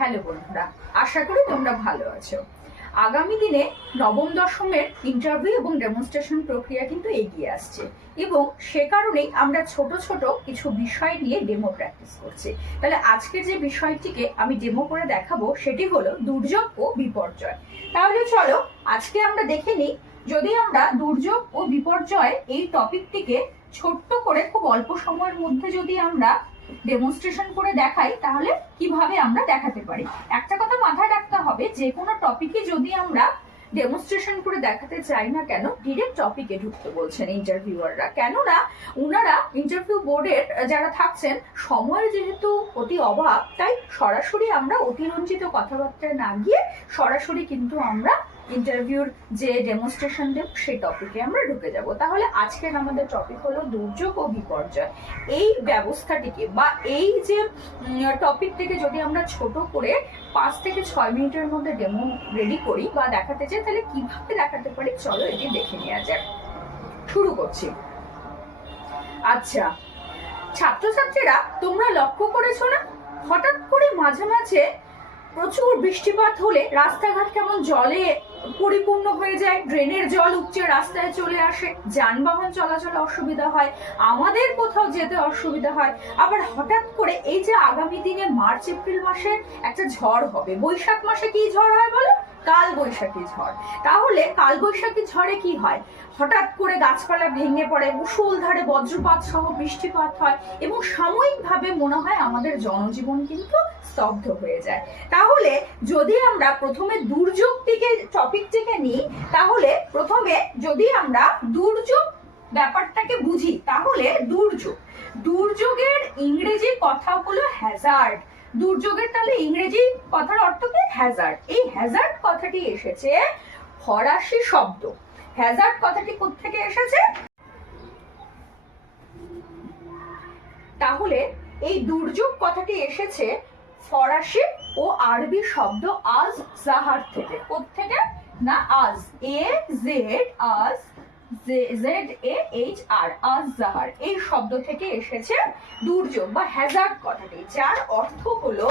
Hello বন্ধুরা, আশা করি তোমরা ভালো আছো। আগামী দিনে নবম দশমের ইন্টারভিউ এবং ডেমনস্ট্রেশন প্রক্রিয়া কিন্তু এগিয়ে আসছে এবং সে কারণেই আমরা ছোট ছোট কিছু বিষয় নিয়ে ডেমো প্র্যাকটিস করছি। তাহলে আজকের যে বিষয়টিকে আমি ডেমো করে দেখাবো সেটি হলো দুর্যোগ ও বিপর্যয়। তাহলে চলো আজকে আমরা দেখে নিই, যদি আমরা দুর্যোগ ও বিপর্যয় এই টপিকটিকে ছোট্ট করে খুব অল্প সময়ের মধ্যে যদি আমরা ডেমনস্ট্রেশন করে দেখাই তাহলে কিভাবে আমরা দেখাতে পারি। একটা কথা মাথায় রাখতে হবে, যে কোনো টপিকে যদি আমরা ডেমনস্ট্রেশন করে দেখাতে চাই না কেন, ডিরেক্ট টপিকে ঢুকতে বলছেন ইন্টারভিউয়াররা। কেননা উনারা ইন্টারভিউ বোর্ডের যারা থাকছেন, সময়ের যেহেতু অতি অভাব, তাই সরাসরি আমরা অতিরঞ্জিত কথাবার্তা না গিয়ে সরাসরি কিন্তু আমরা ইন্টারভিউর যে ডেমনস্ট্রেশন দেব সেই টপিকে আমরা ঢুকে যাব। তাহলে আজকের আমাদের টপিক হলো দুর্যোগ ও বিপর্যয়। এই ব্যবস্থাটিকে বা এই যে টপিকটিকে যদি আমরা ছোট করে 5 থেকে 6 মিনিটের মধ্যে ডেমো রেডি করি বা দেখাতে চাই, তাহলে কিভাবে দেখাতে পারি চলো এটি দেখে নেওয়া যাক। শুরু করছি। আচ্ছা ছাত্রছাত্রীরা, তোমরা লক্ষ্য করেছো না, হঠাৎ করে মাঝে মাঝে প্রচুর বৃষ্টিপাত হলে রাস্তাঘাট কেমন জলে পরিপূর্ণ হয়ে যায়, ড্রেনের জল উপচে রাস্তায় চলে আসে, যানবাহন চলাচলে অসুবিধা হয়, আমাদের কোথাও যেতে অসুবিধা হয়। আবার হঠাৎ করে এই যে আগামী দিনে মার্চ এপ্রিল মাসে একটা ঝড় হবে, বৈশাখ মাসে কি ঝড় হয় বলো? কাল বৈশাখী ঝড়। তাহলে কাল বৈশাখী ঝড়ে কি হয়? হঠাৎ করে গাছপালা ভেঙে পড়ে, মুষলধারে বজ্রপাত সহ বৃষ্টিপাত হয় এবং সাময়িকভাবে মনে হয় আমাদের জনজীবন কিন্তু স্তব্ধ হয়ে যায়। তাহলে যদি আমরা প্রথমে দুর্যোগটিকে টপিকটিকে নিই, তাহলে প্রথমে যদি আমরা দুর্যোগ ব্যাপারটাকে বুঝি, তাহলে দুর্যোগের ইংরেজি কথা হলো হ্যাজার্ড। দুর্যোগের তাহলে ইংরেজি কথার অর্থ কি? হ্যাজার্ড। এই হ্যাজার্ড কথাটি এসেছে ফরাসি শব্দ। হ্যাজার্ড কথাটি কোত্থেকে এসেছে? তাহলে এই দুর্যোগ কথাটি এসেছে ফরাসি ও আরবি শব্দ আজ জাহার থেকে। কোত্থেকে? না আজ, AZAHR, আজ জাহার, এই শব্দ থেকে এসেছে দুর্যোগ বা হ্যাজার্ড কথাটি, যার অর্থ হলো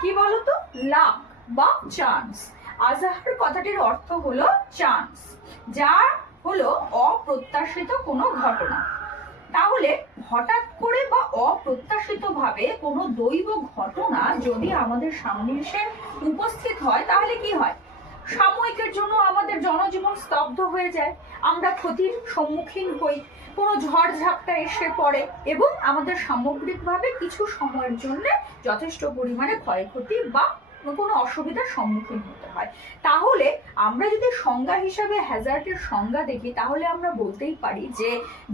কি বলতো? লাক বা চান্স। আজহার কথাটির অর্থ হলো চান্স, যা হলো অপ্রত্যাশিত কোনো ঘটনা। তাহলে হঠাৎ করে বা অপ্রত্যাশিত ভাবে কোনো দৈব ঘটনা যদি আমাদের সামনে এসে উপস্থিত হয়, তাহলে কি হয়? সাময়িকের জন্য আমাদের জনজীবন স্তব্ধ হয়ে যায়, আমরা ক্ষতির সম্মুখীন হই, কোনো ঝড়ঝাপটা এসে পড়ে এবং আমাদের সামগ্রিকভাবে কিছু সময়ের জন্য যথেষ্ট পরিমাণে ক্ষয়ক্ষতি বা কোনো অসুবিধার সম্মুখীন হতে হয়। তাহলে আমরা যদি সংজ্ঞা হিসাবে হ্যাজার্ডের সংজ্ঞা দেখি, তাহলে আমরা বলতেই পারি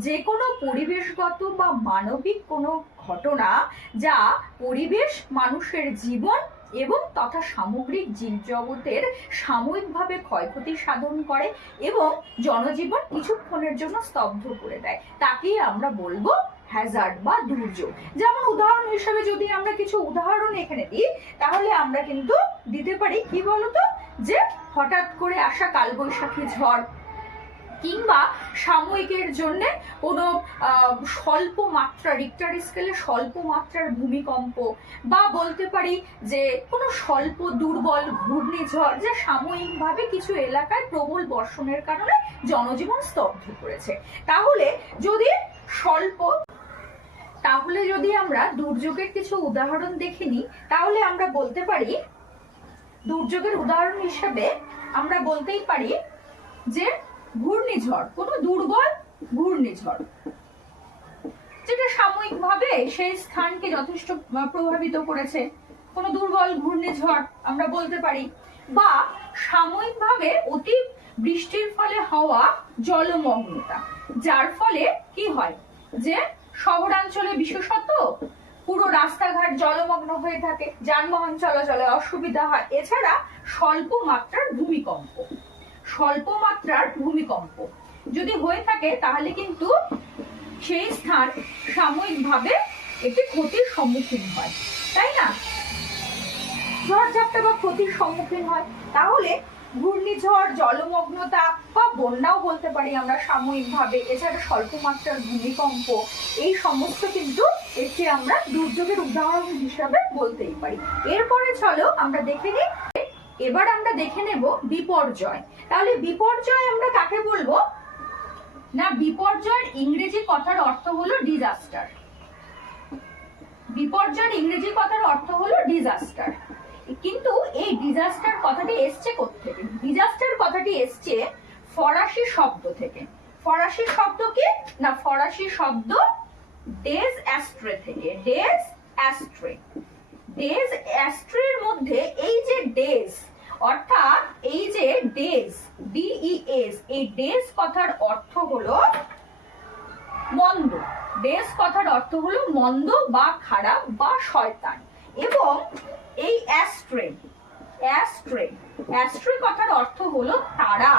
যে কোনো পরিবেশগত বা মানবিক কোনো ঘটনা যা পরিবেশ, মানুষের জীবন এবং তথা সামগ্রিক জীবজগতের সাময়িকভাবে ক্ষয়ক্ষতি সাধন করে এবং জনজীবন কিছুক্ষণের জন্য স্তব্ধ করে দেয়, তাকেই আমরা বলবো হ্যাজার্ড বা দুর্যোগ। যেমন উদাহরণ হিসেবে যদি আমরা কিছু উদাহরণ এখানে দিই, তাহলে আমরা কিন্তু দিতে পারি কি বলতো, যে হঠাৎ করে আসা কালবৈশাখী ঝড়, কিংবা সাময়িকের জন্য কোনো স্বল্প মাত্রা, রিক্টার স্কেলে স্বল্প মাত্রার ভূমিকম্প, বা বলতে পারি যে কোনো স্বল্প দুর্বল ঘূর্ণিঝড় যা সাময়িকভাবে কিছু এলাকায় প্রবল বর্ষণের কারণে জনজীবন স্তব্ধ করেছে। তাহলে যদি আমরা দুর্যোগের কিছু উদাহরণ দেখে নিই, তাহলে আমরা বলতে পারি দুর্যোগের উদাহরণ হিসেবে আমরা বলতেই পারি যে ঘূর্ণিঝড়, কোনো দুর্বল ঘূর্ণিঝড় যেটা সাময়িকভাবে সেই স্থানকে যথেষ্ট প্রভাবিত করেছে, কোনো দুর্বল ঘূর্ণিঝড় আমরা বলতে পারি। বা সাময়িকভাবে অতি বৃষ্টির ফলে হওয়া জলমগ্নতা, যার ফলে কি হয় যে শহরাঞ্চলে বিশেষত পুরো রাস্তাঘাট জলমগ্ন হয়ে থাকে, যানবাহন চলাচলে অসুবিধা হয়। এছাড়া স্বল্প মাত্রার ভূমিকম্প যদি হয়ে থাকে, তাহলে কিন্তু সেই স্থান সাময়িকভাবে একটি ক্ষতির সম্মুখীন হয়, তাই না? ঝড়ঝাপটা বা ক্ষতির সম্মুখীন হয়। তাহলে ঘূর্ণিঝড়, জলমগ্নতা বা বন্যাও বলতে পারি আমরা সাময়িকভাবে, এছাড়া স্বল্প মাত্রার ভূমিকম্প, এই সমস্ত কিন্তু একটি আমরা দুর্যোগের উদাহরণ হিসাবে বলতেই পারি। এরপরে চলো আমরা দেখে নিই, এবার আমরা দেখে নেব বিপর্যয়। তাহলে বিপর্যয় আমরা কাকে বলবো না, বিপর্যয়ের ইংরেজি কথার অর্থ হলো ডিজাস্টার। বিপর্যয়ের ইংরেজি কথার অর্থ হলো ডিজাস্টার। কিন্তু এই ডিজাস্টার কথাটি এসছে কোত্থেকে? ডিজাস্টার কথাটি এসছে ফরাসি শব্দ থেকে। ফরাসি শব্দ কি না, ফরাসি শব্দ ডেজ অ্যাস্ট্রে থেকে। ডেজ অ্যাস্ট্রে, ডেজ অ্যাস্ট্রের মধ্যে এই যে ডেজ, অর্থাৎ এই যে ডেজ, ডিইএস, এই ডেজ কথার অর্থ হলো মন্দ। ডেজ কথার অর্থ হলো মন্দ বা খারাপ বা শয়তান। এবং এই অ্যাস্ট্রে, অ্যাস্ট্রে, অ্যাস্ট্রে কথার অর্থ হলো তারা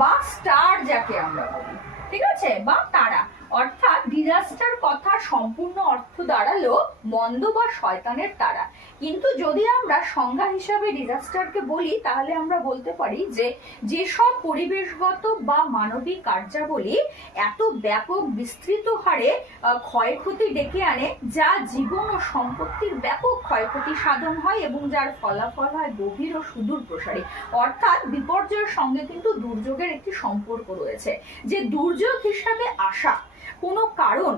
বা স্টার যাকে আমরা বলি, ঠিক আছে, বা তারা। অর্থাৎ ডিজাস্টার কথার সম্পূর্ণ অর্থ দাঁড়ালো মন্দ বা শয়তানের তারা। কিন্তু যদি আমরা সংজ্ঞা হিসাবে ডিজাস্টারকে বলি তাহলে আমরা বলতে পারি যে যেসব পরিবেশগত বা মানবিক কার্যাবলী এত ব্যাপক বিস্তৃত হারে ক্ষয়ক্ষতি ডেকে আনে, যা জীবন ও সম্পত্তির ব্যাপক ক্ষয়ক্ষতি সাধন হয় এবং যার ফলাফল হয় গভীর ও সুদূর প্রসারী। অর্থাৎ বিপর্যয়ের সঙ্গে কিন্তু দুর্যোগের একটি সম্পর্ক রয়েছে। যে দুর্যোগ হিসাবে আসা কোনো কারণ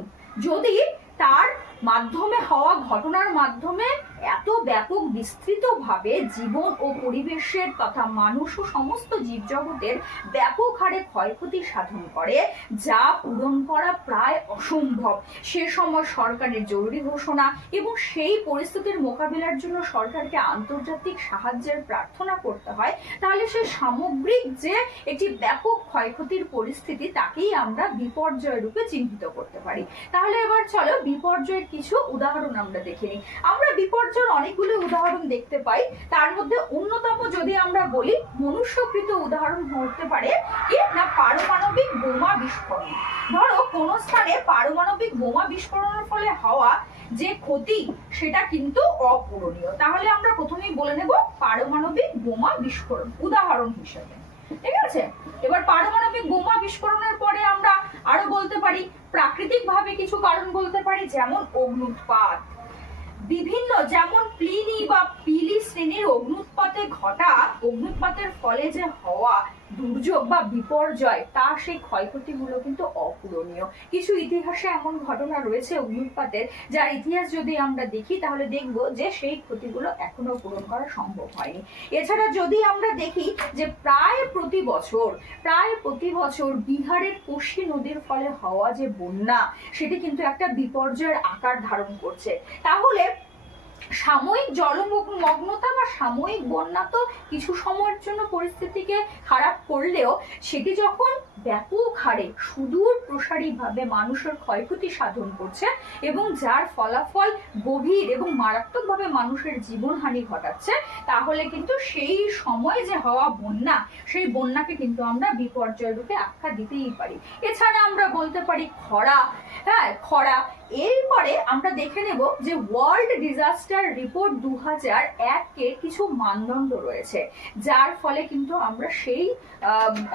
যদি তার মাধ্যমে হওয়া ঘটনার মাধ্যমে এত ব্যাপক বিস্তৃতভাবে জীবন ও পরিবেশের তথা মানুষ ও সমস্ত জীবজগতের ব্যাপক হারে ক্ষয়ক্ষতি সাধন করে, যা পূরণ করা প্রায় অসম্ভব, সে সময় সরকারের জরুরি ঘোষণা এবং সেই পরিস্থিতির মোকাবিলার জন্য সরকারকে আন্তর্জাতিক সাহায্যের প্রার্থনা করতে হয়, তাহলে সে সামগ্রিক যে একটি ব্যাপক ক্ষয়ক্ষতির পরিস্থিতি তাকেই আমরা বিপর্যয় রূপে চিহ্নিত করতে পারি। তাহলে এবার চলো বিপর্যয়ের কিছু উদাহরণ আমরা দেখে নিই। আমরা বিপর্যয়ের অনেকগুলো উদাহরণ দেখতে পাই, তার মধ্যে অন্যতম যদি আমরা বলি মনুষ্যকৃত উদাহরণ হতে পারে কি না, পারমাণবিক বোমা বিস্ফোরণ। ধরো কোন স্থানে পারমাণবিক বোমা বিস্ফোরণের ফলে হওয়া যে ক্ষতি সেটা কিন্তু অপূরণীয়। তাহলে আমরা প্রথমেই বলে নেব পারমাণবিক বোমা বিস্ফোরণ উদাহরণ হিসেবে, ঠিক আছে। এবার পারমাণবিক বোমা বিস্ফোরণের পরে আমরা আরো বলতে পারি প্রাকৃতিক ভাবে কিছু কারণ বলতে পারি, যেমন অগ্নুৎপাত। বিভিন্ন যেমন প্লিনি বা পিলি শ্রেণীর অগ্নুৎপাতে ঘটা অগ্নুৎপাতের ফলে যে হওয়া দুর্যোগ বা বিপর্যয়, তার সেই ক্ষয়ক্ষতিগুলো কিন্তু অপূরণীয়। কিছু ইতিহাসে এমন ঘটনা রয়েছে অগ্নুৎপাতের, যার ইতিহাস যদি আমরা দেখি তাহলে দেখব যে সেই ক্ষতিগুলো এখনো পূরণ করা সম্ভব হয়নি। এছাড়া যদি আমরা দেখি যে প্রায় প্রতি বছর বিহারের কোশি নদীর ফলে হওয়া যে বন্যা, সেটি কিন্তু একটা বিপর্যয়ের আকার ধারণ করছে। তাহলে সাময়িক জলমগ্নতা বা সাময়িক বন্যা তো কিছু সময়ের জন্য পরিস্থিতিকে খারাপ করলেও সেটি যখন ব্যাপক হারে সুদূর প্রসারী ভাবে মানুষের ক্ষয়ক্ষতি সাধন করছে এবং যার ফলাফল গভীর এবং মারাত্মকভাবে মানুষের জীবনহানি ঘটাচ্ছে, তাহলে কিন্তু সেই সময় যে হওয়া বন্যা, সেই বন্যাকে কিন্তু আমরা বিপর্যয় রূপে আখ্যা দিতেই পারি। এছাড়া আমরা বলতে পারি খরা। খরা। এরপরে আমরা দেখে নেব যে ওয়ার্ল্ড ডিজাস্টার রিপোর্ট 2001-এর কিছু মানদণ্ড রয়েছে, যার ফলে কিন্তু আমরা সেই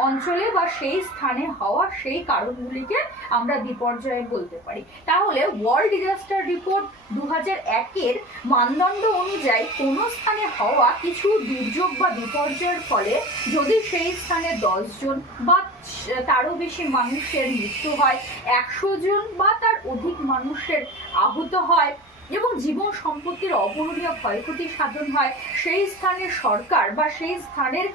অঞ্চলে বা সেই স্থানে হওয়া সেই কারণগুলিকে আমরা বিপর্যয় বলতে পারি। তাহলে ওয়ার্ল্ড ডিজাস্টার রিপোর্ট 2001-এর মানদণ্ড অনুযায়ী কোনো স্থানে হওয়া কিছু দুর্যোগ বা বিপর্যয়ের ফলে যদি সেই স্থানে 10 জন বা তারও বেশি মানুষের মৃত্যু হয়, 100 জন বা তার অধিক মানুষের আহত হয় এবং জীবন সম্পত্তির অপূরণীয় ক্ষয়ক্ষতি সাধন হয়, সেই স্থানের সরকার বা সেই স্থানের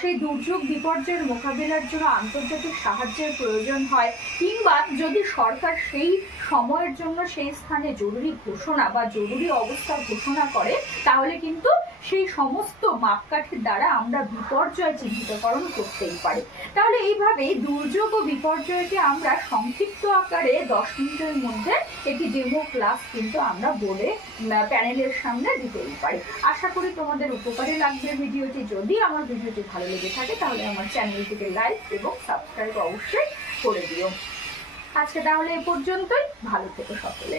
সেই দুর্যোগ বিপর্যয়ের মোকাবিলার জন্য আন্তর্জাতিক সাহায্যের প্রয়োজন হয়, কিংবা যদি সরকার সেই সময়ের জন্য সেই স্থানে জরুরি ঘোষণা বা জরুরি অবস্থা ঘোষণা করে, তাহলে কিন্তু সেই সমস্ত মাপকাঠির দ্বারা আমরা বিপর্যয় চিহ্নিতকরণ করতেই পারি। তাহলে এইভাবে দুর্যোগ ও বিপর্যয়কে আমরা সংক্ষিপ্ত আকারে 10 মিনিটের মধ্যে একটি ডেমো ক্লাস কিন্তু আমরা বলে প্যানেলের সামনে দিতেই পারি। আশা করি তোমাদের উপকারে লাগবে ভিডিওটি। যদি আমার ভিডিওটি ভালো লেগে থাকে তাহলে আমার চ্যানেলটিকে লাইক এবং সাবস্ক্রাইব অবশ্যই করে দিও। আজকে তাহলে এ পর্যন্তই। ভালো থেকো সকলে।